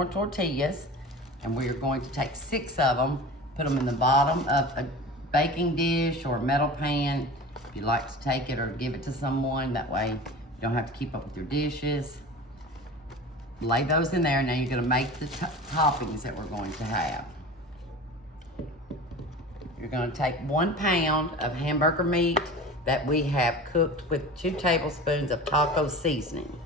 corn tortillas, and we are going to take 6 of them, put them in the bottom of a baking dish or a metal pan. If you'd like to take it or give it to someone, that way you don't have to keep up with your dishes. Lay those in there. Now you're gonna make the toppings that we're going to have. You're gonna take 1 pound of hamburger meat that we have cooked with 2 tablespoons of taco seasoning.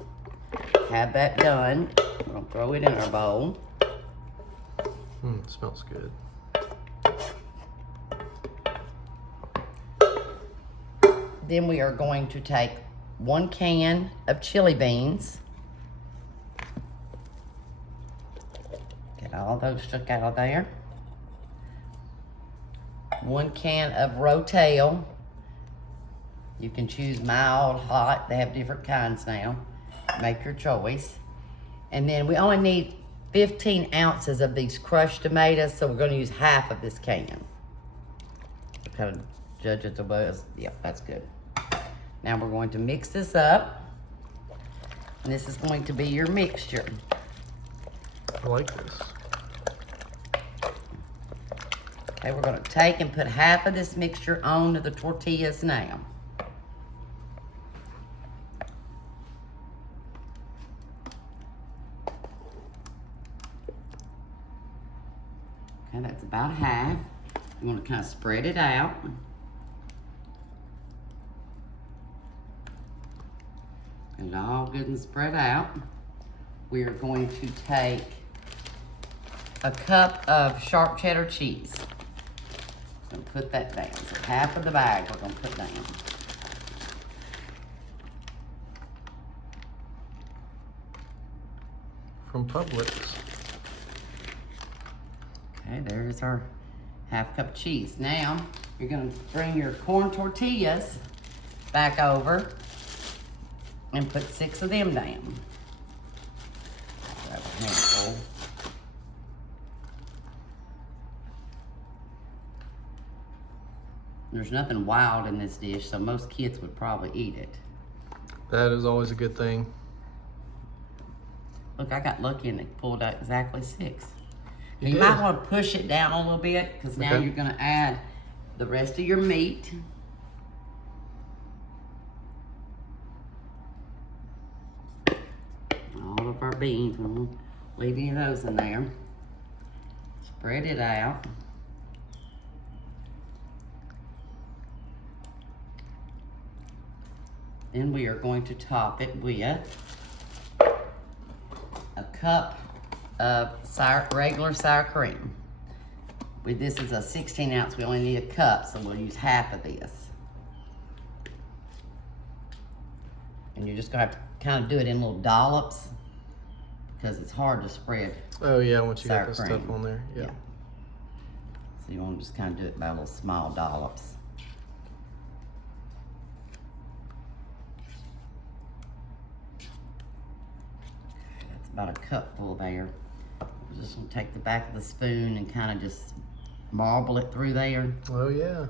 Have that done. We're gonna throw it in our bowl. It smells good. Then we are going to take 1 can of chili beans. Get all those shook out of there. 1 can of Rotel. You can choose mild, hot. They have different kinds now. Make your choice. And then we only need 15 ounces of these crushed tomatoes, so we're going to use half of this can. Kind of judge it to buzz. Yep, that's good. Now we're going to mix this up. And this is going to be your mixture. I like this. Okay, we're going to take and put half of this mixture onto the tortillas now. Okay, that's about half. You want to kind of spread it out. Get it all good and spread out. We are going to take a cup of sharp cheddar cheese. I'm gonna put that down. So half of the bag we're gonna put down. From Publix. Okay, there's our half cup of cheese. Now, you're gonna bring your corn tortillas back over and put 6 of them down. Grab a handful. There's nothing wild in this dish, so most kids would probably eat it. That is always a good thing. Look, I got lucky and it pulled out exactly 6. You did. might want to push it down a little bit because now Okay. you're going to add the rest of your meat. All of our beans, we won't leave any of those in there. Spread it out. Then we are going to top it with a cup of regular sour cream. This is a 16 ounce, we only need a cup, so we'll use half of this. And you're just gonna have to kind of do it in little dollops because it's hard to spread. Oh yeah, once you sour got the cream. stuff on there. Yeah. So you want to just kind of do it by little small dollops. Okay, that's about a cupful there. We're just gonna take the back of the spoon and kind of just marble it through there. Oh yeah.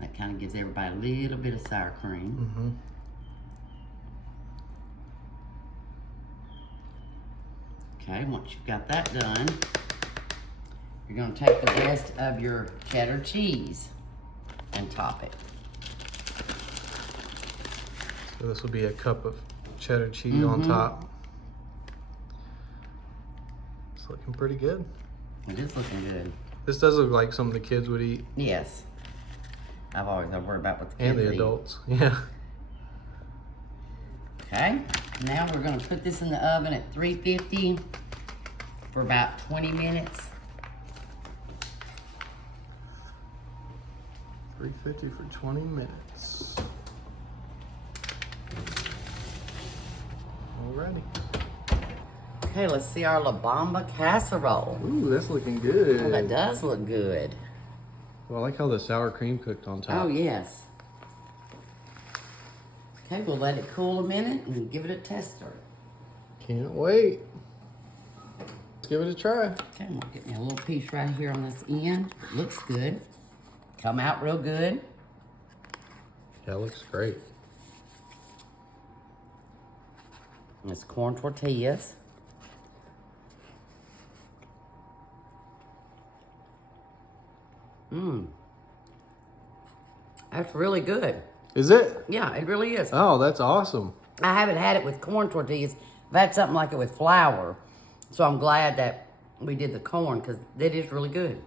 That kind of gives everybody a little bit of sour cream. Mm-hmm. Okay, once you've got that done, you're gonna take the rest of your cheddar cheese and top it. So this will be a cup of cheddar cheese on top. It's looking pretty good. It is looking good. This does look like something the kids would eat. Yes. I've always worried about what the kids And the eat. adults. Yeah. Okay, now we're gonna put this in the oven at 350 for about 20 minutes. 350 for 20 minutes. Alrighty. Okay, let's see our Bamba Casserole. Ooh, that's looking good. Oh, that does look good. Well, I like how the sour cream cooked on top. Oh, yes. Okay, we'll let it cool a minute and give it a tester. Can't wait. Let's give it a try. Okay, I'm gonna get me a little piece right here on this end. It looks good. Come out real good. Yeah, it looks great. And it's corn tortillas. Mmm. That's really good. Is it? Yeah, it really is. Oh, that's awesome. I haven't had it with corn tortillas. I've had something like it with flour. So I'm glad that we did the corn because it is really good.